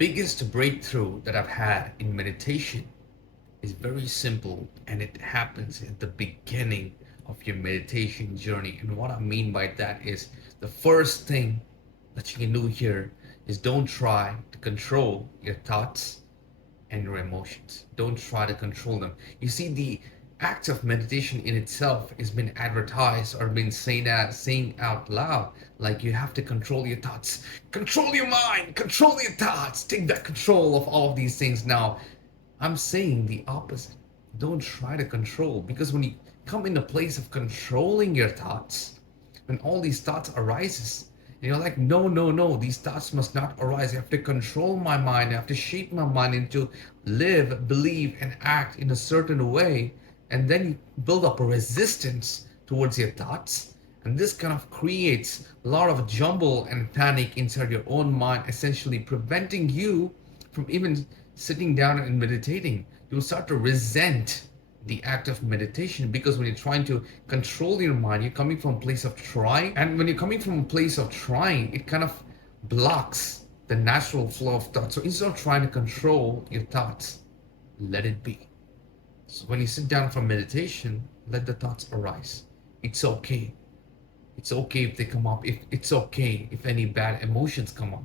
biggest breakthrough that I've had in meditation is very simple, and it happens at the beginning of your meditation journey. And what I mean by that is the first thing that you can do here is don't try to control your thoughts and your emotions. Don't try to control them. You see, the act of meditation in itself has been advertised or been saying out loud, like you have to control your thoughts, control your mind, control your thoughts, take that control of all of these things. Now, I'm saying the opposite. Don't try to control, because when you come in a place of controlling your thoughts, when all these thoughts arises, and you're like, no, no, no, these thoughts must not arise. I have to control my mind. I have to shape my mind into live, believe, and act in a certain way. And then you build up a resistance towards your thoughts. And this kind of creates a lot of jumble and panic inside your own mind, essentially preventing you from even sitting down and meditating. You'll start to resent the act of meditation, because when you're trying to control your mind, you're coming from a place of trying. And when you're coming from a place of trying, it kind of blocks the natural flow of thought. So instead of trying to control your thoughts, let it be. So when you sit down for meditation, let the thoughts arise. It's okay. It's okay if they come up. If it's okay if any bad emotions come up,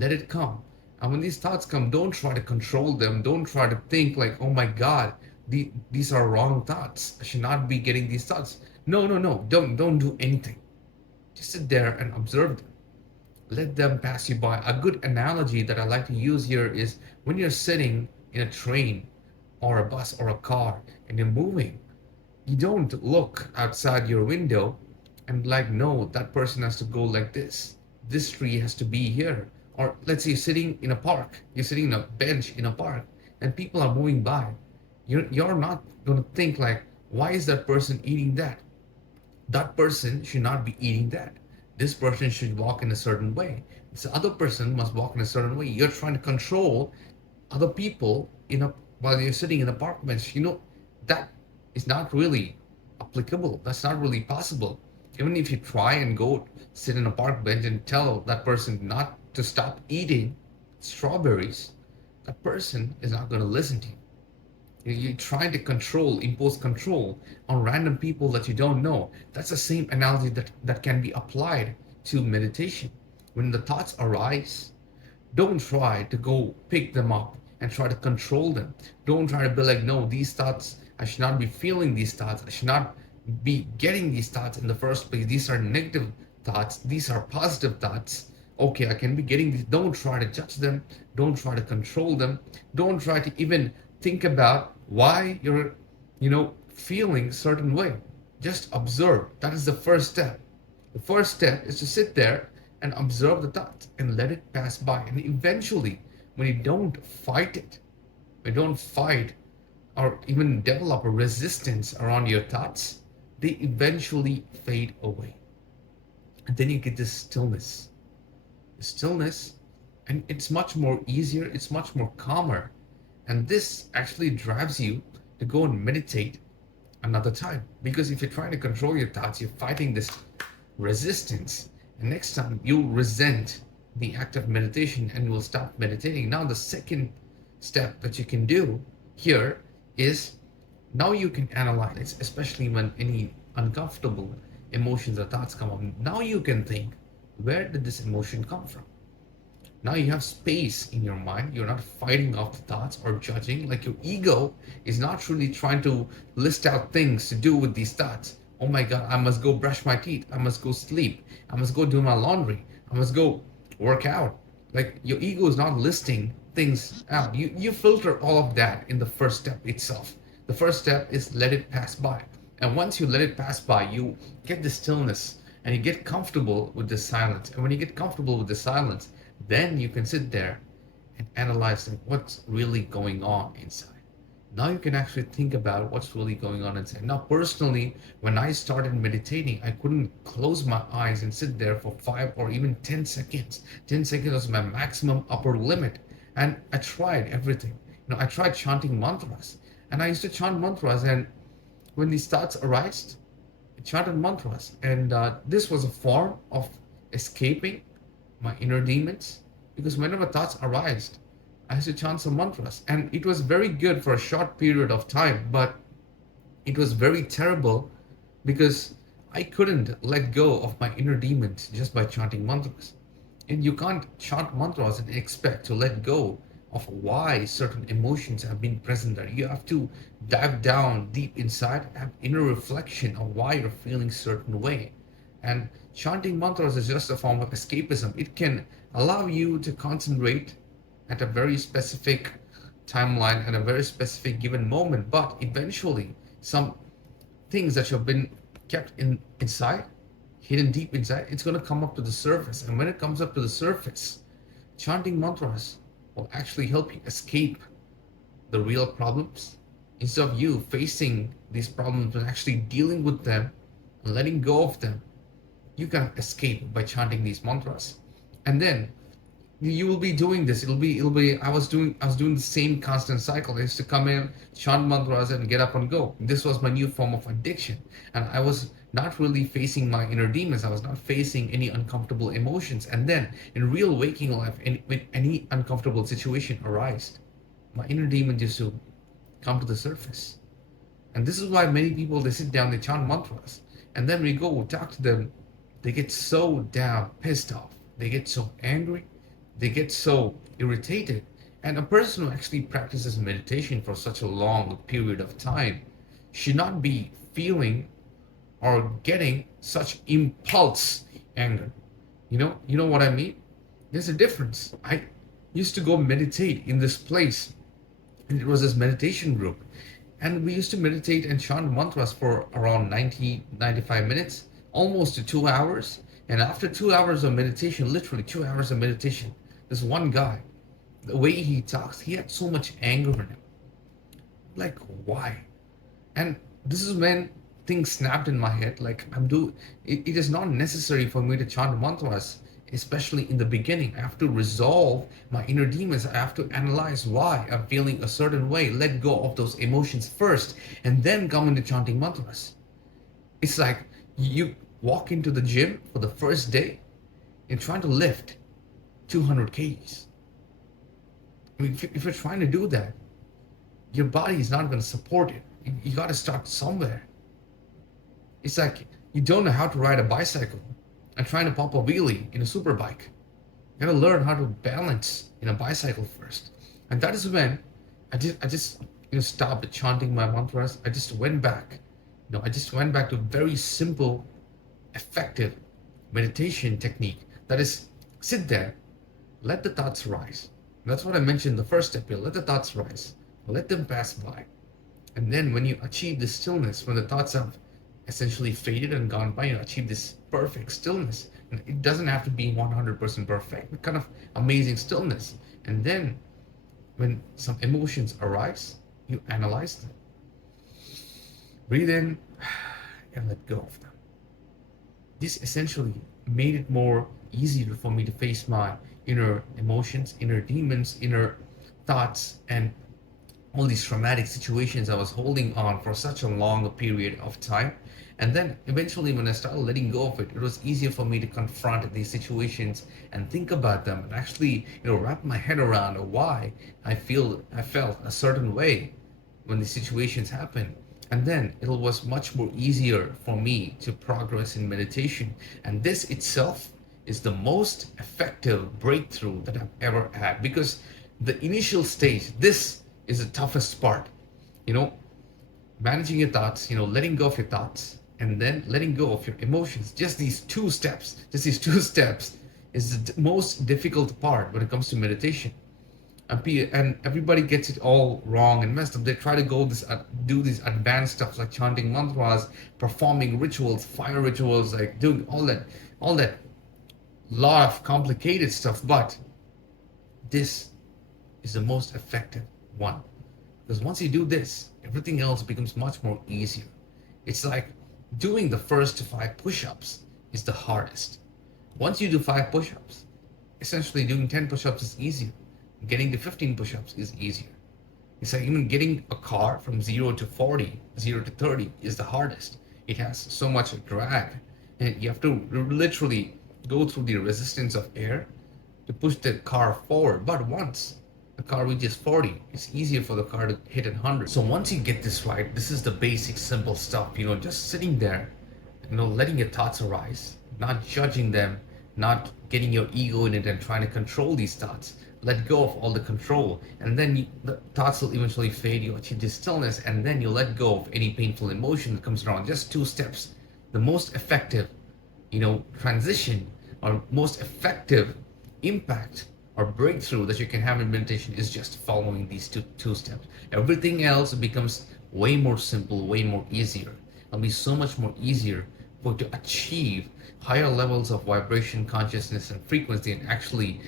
let it come. And when these thoughts come, don't try to control them. Don't try to think like, oh my God, these are wrong thoughts. I should not be getting these thoughts. No, no, no. Don't do anything. Just sit there and observe them. Let them pass you by. A good analogy that I like to use here is when you're sitting in a train or a bus or a car and you're moving, you don't look outside your window and like, no, that person has to go like this. This tree has to be here. Or let's say you're sitting in a park, you're sitting in a bench in a park, and people are moving by. You're not going to think like, why is that person eating that? That person should not be eating that. This person should walk in a certain way. This other person must walk in a certain way. You're trying to control other people while you're sitting in a park bench. That is not really applicable. That's not really possible. Even if you try and go sit in a park bench and tell that person not to stop eating strawberries, that person is not going to listen to you. You're trying to impose control on random people that you don't know. That's the same analogy that can be applied to meditation. When the thoughts arise, don't try to go pick them up and try to control them. Don't try to be like, no, these thoughts, I should not be feeling these thoughts. I should not be getting these thoughts in the first place. These are negative thoughts. These are positive thoughts. Okay, I can be getting these. Don't try to judge them. Don't try to control them. Don't try to even think about why you're, feeling a certain way. Just observe. That is the first step. The first step is to sit there and observe the thoughts and let it pass by. And eventually, when you don't fight it, when you don't fight or even develop a resistance around your thoughts, they eventually fade away. And then you get this stillness. The stillness, and it's much more easier, it's much more calmer. And this actually drives you to go and meditate another time. Because if you're trying to control your thoughts, you're fighting this resistance. And next time you'll resent the act of meditation and will stop meditating. Now, the second step that you can do here is now you can analyze, especially when any uncomfortable emotions or thoughts come up. Now you can think, where did this emotion come from? Now you have space in your mind. You're not fighting off the thoughts or judging. Like your ego is not really trying to list out things to do with these thoughts. Oh my God, I must go brush my teeth. I must go sleep. I must go do my laundry. I must go work out. Like your ego is not listing things out. You filter all of that in the first step itself. The first step is let it pass by. And once you let it pass by, you get the stillness and you get comfortable with the silence. And when you get comfortable with the silence, then you can sit there and analyze what's really going on inside. Now you can actually think about what's really going on inside. Now, personally, when I started meditating, I couldn't close my eyes and sit there for 5 or even 10 seconds. 10 seconds was my maximum upper limit. And I tried everything. I tried chanting mantras. And I used to chant mantras. And when these thoughts arised, I chanted mantras. And this was a form of escaping my inner demons, because whenever thoughts arised, I used to chant some mantras, and it was very good for a short period of time, but it was very terrible because I couldn't let go of my inner demons just by chanting mantras. And you can't chant mantras and expect to let go of why certain emotions have been present there. You have to dive down deep inside, have inner reflection of why you're feeling certain way. And chanting mantras is just a form of escapism. It can allow you to concentrate at a very specific timeline and a very specific given moment, but eventually some things that have been kept inside, hidden deep inside, it's going to come up to the surface. And when it comes up to the surface, chanting mantras will actually help you escape the real problems instead of you facing these problems and actually dealing with them and letting go of them. You can escape by chanting these mantras, and then you will be doing this. It'll be I was doing the same constant cycle. I used to come in, chant mantras, and get up and go. This was my new form of addiction, and I was not really facing my inner demons. I was not facing any uncomfortable emotions. And then in real waking life, when any uncomfortable situation arises, my inner demons used to come to the surface. And this is why many people, they sit down, they chant mantras, and then we go talk to them, they get so damn pissed off, they get so angry, they get so irritated. And a person who actually practices meditation for such a long period of time should not be feeling or getting such impulse anger. You know what I mean? There's a difference. I used to go meditate in this place, and it was this meditation group, and we used to meditate and chant mantras for around 90-95 minutes, almost to 2 hours. And after 2 hours of meditation, literally 2 hours of meditation, this one guy, the way he talks, he had so much anger in him. Like, why? And this is when things snapped in my head. Like, it is not necessary for me to chant mantras, especially in the beginning. I have to resolve my inner demons. I have to analyze why I'm feeling a certain way, let go of those emotions first, and then come into chanting mantras. It's like you walk into the gym for the first day and trying to lift 200 kgs. I mean, if you're trying to do that, your body is not going to support it. You got to start somewhere. It's like you don't know how to ride a bicycle and trying to pump a wheelie in a super bike. You got to learn how to balance in a bicycle first. And that is when I just stopped chanting my mantras. I just went back. I just went back to very simple, effective meditation technique. That is, sit there, let the thoughts rise. That's what I mentioned in the first step here. Let the thoughts rise. Let them pass by. And then when you achieve the stillness, when the thoughts have essentially faded and gone by, you achieve this perfect stillness. And it doesn't have to be 100% perfect, but kind of amazing stillness. And then when some emotions arise, you analyze them. Breathe in and let go of them. This essentially made it more easier for me to face my inner emotions, inner demons, inner thoughts, and all these traumatic situations I was holding on for such a long period of time. And then eventually when I started letting go of it, it was easier for me to confront these situations and think about them and actually, wrap my head around why I felt a certain way when the situations happen. And then it was much more easier for me to progress in meditation. And this itself is the most effective breakthrough that I've ever had, because the initial stage, this is the toughest part. Managing your thoughts, letting go of your thoughts, and then letting go of your emotions. Just these two steps is the most difficult part when it comes to meditation. And everybody gets it all wrong and messed up. They try to do these advanced stuff like chanting mantras, performing rituals, fire rituals, like doing all that lot of complicated stuff. But this is the most effective one, because once you do this, everything else becomes much more easier. It's like doing the first 5 push-ups is the hardest. Once you do 5 push-ups, essentially doing 10 push-ups is easier. Getting to 15 push-ups is easier. It's like even getting a car from 0 to 40, 0 to 30 is the hardest. It has so much drag, and you have to literally go through the resistance of air to push the car forward. But once the car reaches 40, it's easier for the car to hit 100. So once you get this right, this is the basic simple stuff, just sitting there, letting your thoughts arise, not judging them, not getting your ego in it and trying to control these thoughts. Let go of all the control, and then the thoughts will eventually fade. You'll achieve this stillness, and then you let go of any painful emotion that comes around. Just two steps. The most effective, transition, or most effective impact or breakthrough that you can have in meditation is just following these two steps. Everything else becomes way more simple, way more easier. It'll be so much more easier for you to achieve higher levels of vibration, consciousness, and frequency, and actually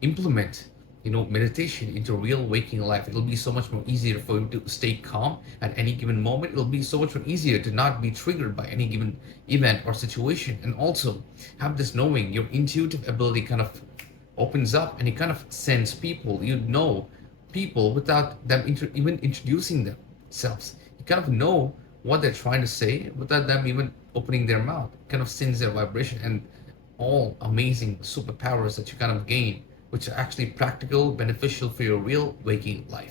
implement meditation into real waking life. It'll be so much more easier for you to stay calm at any given moment. It'll be so much more easier to not be triggered by any given event or situation, and also have this knowing. Your intuitive ability kind of opens up, and you kind of sense people. You know people without them even introducing themselves. You kind of know what they're trying to say without them even opening their mouth. Kind of sense their vibration, and all amazing superpowers that you kind of gain, which are actually practical, beneficial for your real waking life.